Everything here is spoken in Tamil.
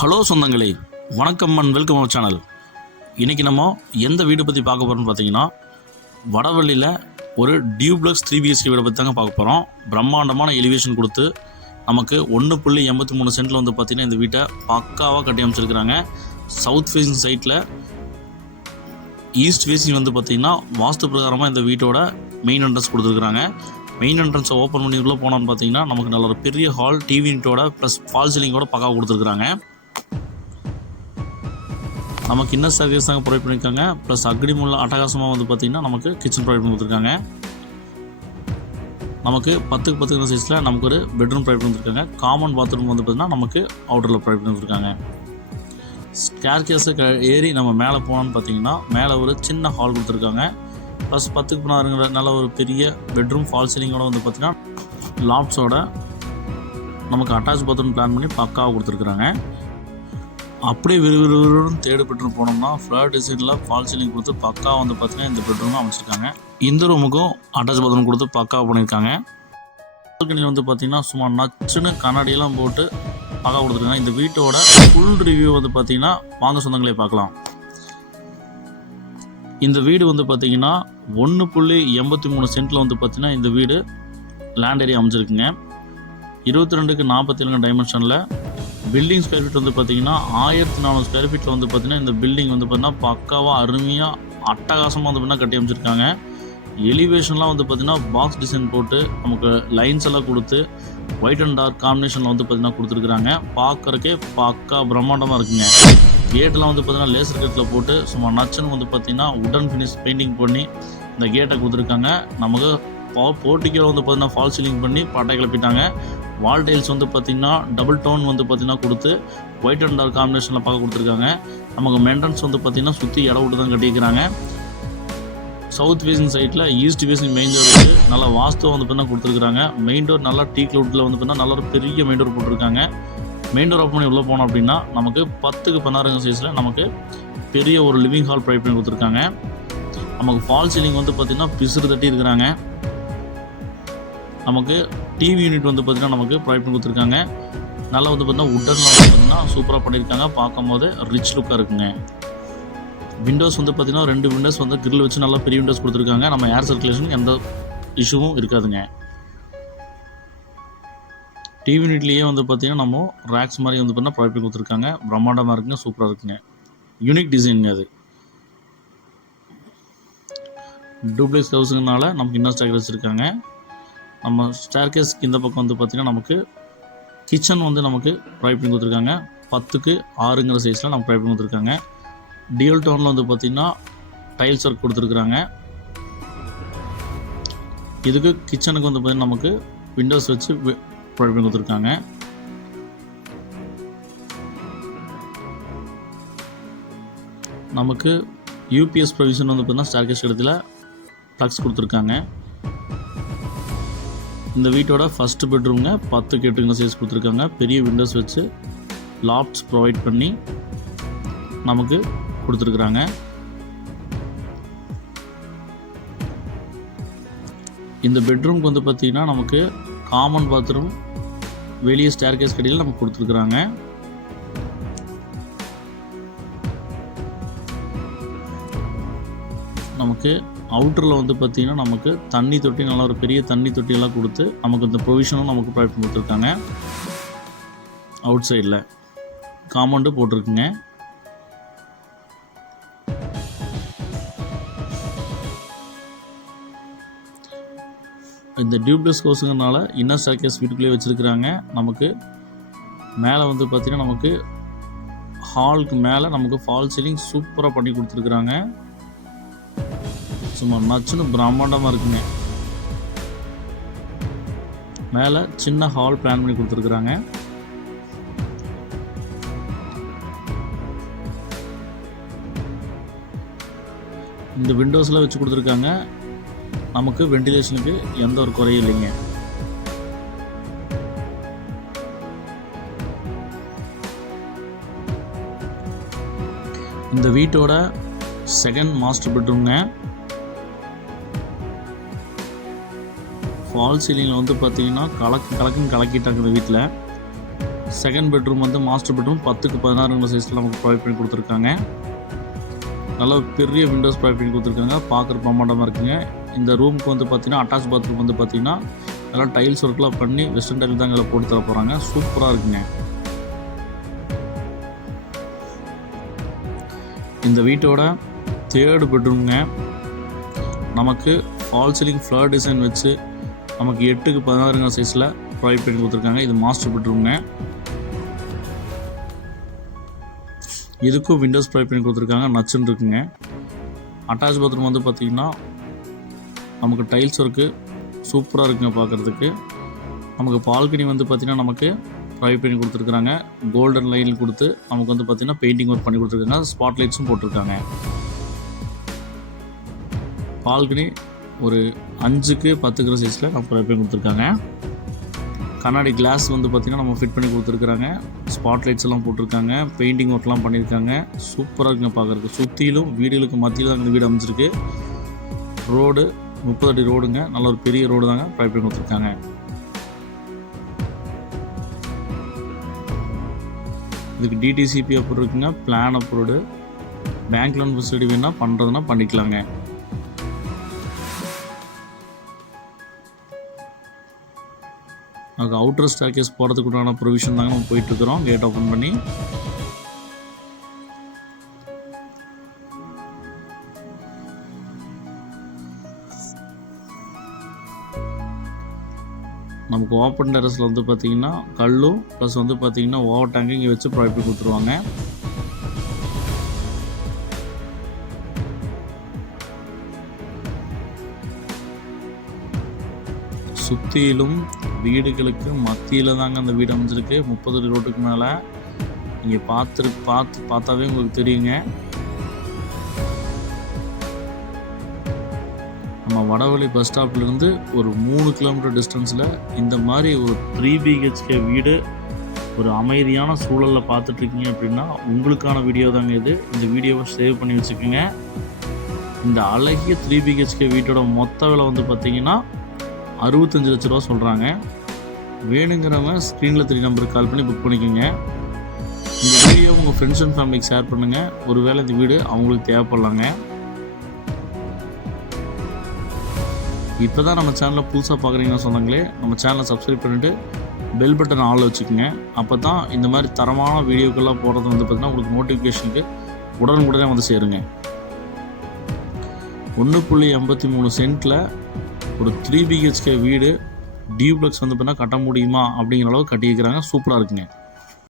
ஹலோ சொந்தங்களே வணக்கம் அண்ட் வெல்கம் அவர் சேனல். இன்றைக்கி நம்ம எந்த வீடு பற்றி பார்க்க போகிறோம்னு பார்த்தீங்கன்னா வடவள்ளியில் ஒரு டியூப்ளக்ஸ் த்ரீ பிஎஸ்கே வீடை பற்றி தாங்க பார்க்க போகிறோம் பிரம்மாண்டமான எலிவேஷன் கொடுத்து நமக்கு ஒன்று புள்ளி எண்பத்தி மூணு சென்ட்டில் வந்து பார்த்திங்கன்னா இந்த வீட்டை பக்காவாக கட்டி அமைச்சிருக்கிறாங்க. சவுத் ஃபேஸிங் சைட்டில் ஈஸ்ட் ஃபேஸிங் வந்து பார்த்திங்கன்னா வாஸ்து பிரகாரமாக இந்த வீட்டோட மெயின் என்ட்ரன்ஸ் கொடுத்துருக்குறாங்க. மெயின் என்ட்ரன்ஸை ஓப்பன் பண்ணி உள்ளே போனோம்னு பார்த்தீங்கன்னா நமக்கு நல்ல ஒரு பெரிய ஹால் டிவி யூனிட்டோட ப்ளஸ் ஃபால் சீலிங்கோட பக்காவாக கொடுத்துருக்குறாங்க. நமக்கு இன்னர் சர்வீஸ் தாங்க ப்ரொவைட் பண்ணியிருக்காங்க ப்ளஸ் அக்னிமுள்ள அட்டகாசமாக வந்து பார்த்திங்கன்னா நமக்கு கிச்சன் ப்ரொவைட் பண்ணி கொடுத்துருக்காங்க. நமக்கு பத்துக்கு பத்துக்கு சைஸில் நமக்கு ஒரு பெட்ரூம் ப்ரொவைட் பண்ணியிருக்காங்க காமன் பாத்ரூம் வந்து பார்த்திங்கன்னா நமக்கு அவுட்டரில் ப்ரொவைட் பண்ணியிருக்காங்க ஸ்கேர் கேஸு க ஏறி நம்ம மேலே போனோம்னு பார்த்தீங்கன்னா மேலே ஒரு சின்ன ஹால் கொடுத்துருக்காங்க. ப்ளஸ் பத்துக்கு பதினாறுங்கிற நல்ல ஒரு பெரிய பெட்ரூம் ஃபால் சீலிங்கோட வந்து பார்த்திங்கன்னா லாப்ஸோட நமக்கு அட்டாச் பாத்ரூம் பிளான் பண்ணி பக்காவாக கொடுத்துருக்குறாங்க. அப்படியே விறுவிறுன்னு தேடு பெட்ரூம் போனோம்னா ஃப்ளாட் டிசைனில் ஃபால் சீலிங் கொடுத்து பக்கா வந்து பார்த்தீங்கன்னா இந்த பெட்ரூம் அமைச்சிருக்காங்க. இந்த ரூமுக்கும் அட்டாச் பாத்ரூம் கொடுத்து பக்கா பண்ணியிருக்காங்க. பால்கனியில் வந்து பார்த்தீங்கன்னா சும்மா நச்சுன்னு கண்ணாடியெல்லாம் போட்டு பக்கா கொடுத்துருக்காங்க. இந்த வீட்டோட ஃபுல் ரிவ்யூ வந்து பார்த்தீங்கன்னா வாங்க சொந்தங்களே பார்க்கலாம். இந்த வீடு வந்து பார்த்தீங்கன்னா ஒன்று புள்ளி எண்பத்தி மூணு சென்ட்டில் வந்து பார்த்தீங்கன்னா இந்த வீடு லேண்ட் ஏரியா அமைஞ்சிருக்குங்க இருபத்தி ரெண்டுக்கு நாற்பத்தி ஏழு டைமென்ஷனில் பில்டிங் ஸ்கொயர் ஃபீட் வந்து பார்த்தீங்கன்னா ஆயிரத்தி நானூறு ஸ்கொயர் ஃபீட்டில் வந்து பார்த்தீங்கன்னா இந்த பில்டிங் வந்து பார்த்தீங்கன்னா பக்காவாக அருமையாக அட்டகாசமாக வந்து பார்த்தீங்கன்னா கட்டி அமைச்சிருக்காங்க. எலிவேஷன்லாம் வந்து பார்த்தீங்கன்னா பாக்ஸ் டிசைன் போட்டு நமக்கு லைன்ஸ் எல்லாம் கொடுத்து ஒயிட் அண்ட் டார்க் காம்பினேஷனில் வந்து பார்த்தீங்கன்னா கொடுத்துருக்குறாங்க. பார்க்குறக்கே பக்கா பிரம்மாண்டமாக இருக்குங்க. கேட்டெலாம் வந்து பார்த்தீங்கன்னா லேசர் கேட்டில் போட்டு சும்மா நச்சுன்னு வந்து பார்த்தீங்கன்னா உடன் ஃபினிஷ் பெயிண்டிங் பண்ணி இந்த கேட்டை கொடுத்துருக்காங்க. நமக்கு பா போர்ட்டிக்கோ வந்து பார்த்திங்கன்னா ஃபால் சீலிங் பண்ணி பட்டை கிளப்பிட்டாங்க. வால் டைல்ஸ் வந்து பார்த்திங்கன்னா டபுள் டோன் வந்து பார்த்திங்கன்னா கொடுத்து ஒயிட் அண்ட் டார்க் காம்பினேஷனில் பார்க்க கொடுத்துருக்காங்க. நமக்கு மெயின்டெனன்ஸ் வந்து பார்த்திங்கன்னா சுற்றி இடம் விட்டு தான் கட்டியிருக்கிறாங்க. சவுத் ஃபேசிங் சைட்டில் ஈஸ்ட் ஃபேசிங் மெயின் டோர் இருக்குது நல்லா வாஸ்துவம் வந்து பார்த்தீங்கன்னா கொடுத்துருக்காங்க மெயின் டோர் நல்லா டீ க்ளவுட்டில் வந்து பார்த்தீங்கன்னா நல்ல ஒரு பெரிய மெயின் டோர் போட்டிருக்காங்க. மெயின் டோர் ஓப்பன் பண்ணி உள்ளே போனோம் அப்படின்னா நமக்கு பத்துக்கு பதினாறுங்க சைஸில் நமக்கு பெரிய ஒரு லிவிங் ஹால் ப்ரைட் பண்ணி கொடுத்துருக்காங்க. நமக்கு ஃபால் சீலிங் வந்து பார்த்திங்கன்னா பிசுறு தட்டி இருக்கிறாங்க நமக்கு டிவி யூனிட் வந்து பார்த்திங்கன்னா நமக்கு ப்ரொவைட் பண்ணி கொடுத்துருக்காங்க. நல்லா வந்து பார்த்திங்கன்னா உட்டனில் வந்து பார்த்திங்கன்னா சூப்பராக பண்ணியிருக்காங்க. பார்க்கும்போது ரிச் லுக்காக இருக்குங்க. விண்டோஸ் வந்து பார்த்திங்கன்னா ரெண்டு விண்டோஸ் வந்து கிரில் வச்சு நல்லா பெரிய விண்டோஸ் கொடுத்துருக்காங்க. நம்ம ஏர் சர்க்குலேஷன் எந்த இஷ்யூவும் இருக்காதுங்க. டிவி யூனிட்லேயே வந்து பார்த்திங்கன்னா நம்ம ரேக்ஸ் மாதிரி வந்து பார்த்தீங்கன்னா ப்ரொவைட் பண்ணி கொடுத்துருக்காங்க. பிரம்மாண்டமாக இருக்குங்க சூப்பராக இருக்குங்க. யூனிக் டிசைனுங்க அது. டூப்ளெக்ஸ் ஹவுஸுங்கனால நமக்கு இன்னும் ஸ்டாக் வச்சுருக்காங்க. நம்ம ஸ்டேர்கேஸ் இந்த பக்கம் வந்து பார்த்திங்கன்னா நமக்கு கிச்சன் வந்து நமக்கு ப்ரொவைட் பண்ணி கொடுத்துருக்காங்க. பத்துக்கு ஆறுங்கிற சைஸில் நம்ம ப்ரொவைட் பண்ணி கொடுத்துருக்காங்க. டியூல் டவுனில் வந்து பார்த்திங்கன்னா டைல்ஸ் ஒர்க் கொடுத்துருக்குறாங்க இதுக்கு கிச்சனுக்கு வந்து பார்த்திங்கன்னா நமக்கு விண்டோஸ் வச்சு ப்ரொவைட் பண்ணி கொடுத்துருக்காங்க. நமக்கு யூபிஎஸ் ப்ரொவிஷன் வந்து பார்த்திங்கன்னா ஸ்டார்கேஸ் இடத்துல ஃப்ளக்ஸ் கொடுத்துருக்காங்க. இந்த வீட்டோட ஃபஸ்ட்டு பெட்ரூம்ங்க பத்து எட்டுங்க சைஸ் கொடுத்துருக்காங்க. பெரிய விண்டோஸ் வச்சு லாப்ட்ஸ் ப்ரொவைட் பண்ணி நமக்கு கொடுத்துருக்குறாங்க. இந்த பெட்ரூம்க்கு வந்து பார்த்திங்கன்னா நமக்கு காமன் பாத்ரூம் வெளியே ஸ்டேர்கேஸ் கடையில் நமக்கு கொடுத்துருக்குறாங்க. நமக்கு அவுட்டரில் வந்து பார்த்திங்கன்னா நமக்கு தண்ணி தொட்டி நல்லா ஒரு பெரிய தண்ணி தொட்டியெல்லாம் கொடுத்து நமக்கு இந்த ப்ரொவிஷனும் நமக்கு ப்ரொவைட் பண்ணி கொடுத்துருக்காங்க. அவுட் சைடில் காம்பவுண்டு போட்டிருக்குங்க. இந்த டியூப்லெஸ் கோர்ஸுங்கிறனால இன்னர் ஸ்டாக்கேஸ் வீட்டுக்குள்ளேயே வச்சுருக்குறாங்க. நமக்கு மேலே வந்து பார்த்திங்கன்னா நமக்கு ஹாலுக்கு மேலே நமக்கு ஃபால் சீலிங் சூப்பராக பண்ணி கொடுத்துருக்குறாங்க. சும்மா நச்சுன்னு பிரம்மாண்டமாக இருக்குங்க மேலே சின்ன ஹால் பிளான் பண்ணி கொடுத்துருக்குறாங்க. இந்த விண்டோஸ்லாம் வச்சு கொடுத்துருக்காங்க. நமக்கு வெண்டிலேஷனுக்கு எந்த ஒரு குறையும் இல்லைங்க. இந்த வீட்டோட செகண்ட் மாஸ்டர் பெட்ரூம்ங்க ஃபால் சீலிங்கில் வந்து பார்த்தீங்கன்னா கலக்கு கலக்குன்னு கலக்கிட்டாங்க இந்த வீட்டில் செகண்ட் பெட்ரூம் வந்து மாஸ்டர் பெட்ரூம் பத்துக்கு பதினாறுங்கிற சைஸில் நமக்கு ப்ரொவைட் பண்ணி கொடுத்துருக்காங்க. நல்ல பெரிய விண்டோஸ் ப்ரொவைட் பண்ணி கொடுத்துருக்காங்க. பார்க்குற பிரமாண்டமாக இருக்குங்க. இந்த ரூமுக்கு வந்து பார்த்தீங்கன்னா அட்டாச் பாத்ரூம் வந்து பார்த்தீங்கன்னா நல்லா டைல்ஸ் ஒர்க்லாம் பண்ணி வெஸ்டர்ன் டைல் தான் இதில் போட்டு தர போகிறாங்க சூப்பராக இருக்குங்க. இந்த வீட்டோட தேர்டு பெட்ரூம்ங்க நமக்கு ஃபால் சீலிங் ஃப்ளவர் டிசைன் வச்சு நமக்கு எட்டுக்கு பதினாறுங்க சைஸில் ப்ரொவைட் பண்ணி கொடுத்துருக்காங்க. இது மாஸ்டர் பெட்ரூம்ங்க இதுக்கும் விண்டோஸ் ப்ரொவைட் பண்ணி கொடுத்துருக்காங்க. நச்சுன்னு இருக்குங்க. அட்டாச் பாத்ரூம் வந்து பார்த்திங்கன்னா நமக்கு டைல்ஸ் ஒர்க்கு சூப்பராக இருக்குங்க பார்க்குறதுக்கு நமக்கு பால்கனி வந்து பார்த்திங்கன்னா நமக்கு ப்ரொவைட் பண்ணி கொடுத்துருக்குறாங்க. கோல்டன் லைன் கொடுத்து நமக்கு வந்து பார்த்திங்கன்னா பெயிண்டிங் ஒர்க் பண்ணி கொடுத்துருக்காங்க. ஸ்பாட் லைட்ஸும் போட்டிருக்காங்க. பால்கனி ஒரு அஞ்சுக்கு பத்துக்கிற சைஸில் நம்ம ப்ரொவைட் பண்ணி கொடுத்துருக்காங்க. கண்ணாடி கிளாஸ் வந்து பார்த்திங்கன்னா நம்ம ஃபிட் பண்ணி கொடுத்துருக்குறாங்க. ஸ்பாட் லைட்ஸ் எல்லாம் போட்டிருக்காங்க. பெயிண்டிங் ஒர்க்லாம் பண்ணியிருக்காங்க சூப்பராக இருக்குங்க பார்க்குறதுக்கு சுற்றிலும் வீடுகளுக்கு மத்தியில் தான் அந்த வீடு அமைஞ்சிருக்கு. ரோடு முப்பது அடி ரோடுங்க நல்ல ஒரு பெரிய ரோடு தாங்க ப்ரொவைட் பண்ணி கொடுத்துருக்காங்க. இதுக்கு டிடிசிபி அப்ரூவ் இருக்குங்க. Plan approved bank loan facility வேணால் பண்ணுறதுனா பண்ணிக்கலாங்க. அது அவுட்டர் ஸ்டாக்கேஸ் போகிறதுக்கு உண்டான ப்ரொவிஷன் தாங்க நம்ம போயிட்டுருக்குறோம். கேட் ஓப்பன் பண்ணி. நமக்கு ஓப்பன் டெரஸில் வந்து பார்த்தீங்கன்னா கல்லும் ப்ளஸ் வந்து பார்த்தீங்கன்னா ஓவர் டேங்கு இங்கே வச்சு ப்ரொவைட் கொடுத்துருவாங்க. சுற்றிலும் வீடுகளுக்கு மத்தியில் தாங்க அந்த வீடு அமைஞ்சிருக்கு. முப்பது அடி ரோட்டுக்கு மேலே. நீங்கள் பார்த்து பார்த்து பார்த்தாவே உங்களுக்கு தெரியுங்க. நம்ம வடவழி பஸ் ஸ்டாப்லேருந்து ஒரு மூணு கிலோமீட்டர் டிஸ்டன்ஸில் இந்த மாதிரி ஒரு த்ரீ பிஹெச்கே வீடு ஒரு அமைதியான சூழலில் பார்த்துட்ருக்கீங்க அப்படின்னா உங்களுக்கான வீடியோ தாங்க இது. இந்த வீடியோவை சேவ் பண்ணி வச்சுக்கோங்க. இந்த அழகிய த்ரீ பிஹெச்கே வீட்டோட மொத்த விலை வந்து பார்த்தீங்கன்னா அறுபத்தஞ்சு லட்ச ரூபா சொல்கிறாங்க வேணுங்கிறவங்க ஸ்க்ரீனில் த்ரீ நம்பருக்கு கால் பண்ணி புக் பண்ணிக்கோங்க. இந்த வீடியோ உங்கள் ஃப்ரெண்ட்ஸ் அண்ட் ஃபேமிலிக்கு ஷேர் பண்ணுங்கள் ஒருவேளை இந்த வீடு அவங்களுக்கு தேவைப்படலாங்க. இப்போ தான் நம்ம சேனலை புதுசாக பார்க்குறீங்கன்னு சொன்னாங்களே நம்ம சேனலை சப்ஸ்கிரைப் பண்ணிவிட்டு பெல் பட்டன் ஆள் வச்சுக்கோங்க. அப்போ தான் இந்த மாதிரி தரமான வீடியோக்கெல்லாம் போடுறது வந்து பார்த்திங்கன்னா உங்களுக்கு நோட்டிஃபிகேஷனுக்கு உடனுக்குடனே வந்து சேருங்க. ஒன்று புள்ளி எண்பத்தி மூணு சென்ட்டில் ஒரு த்ரீ பிஹெச்கே வீடு டியூப்ளெக்ஸ் வந்து பார்த்தீங்கன்னா கட்ட முடியுமா அப்படிங்கிற அளவுக்கு கட்டியிருக்கிறாங்க. சூப்பராக இருக்குங்க.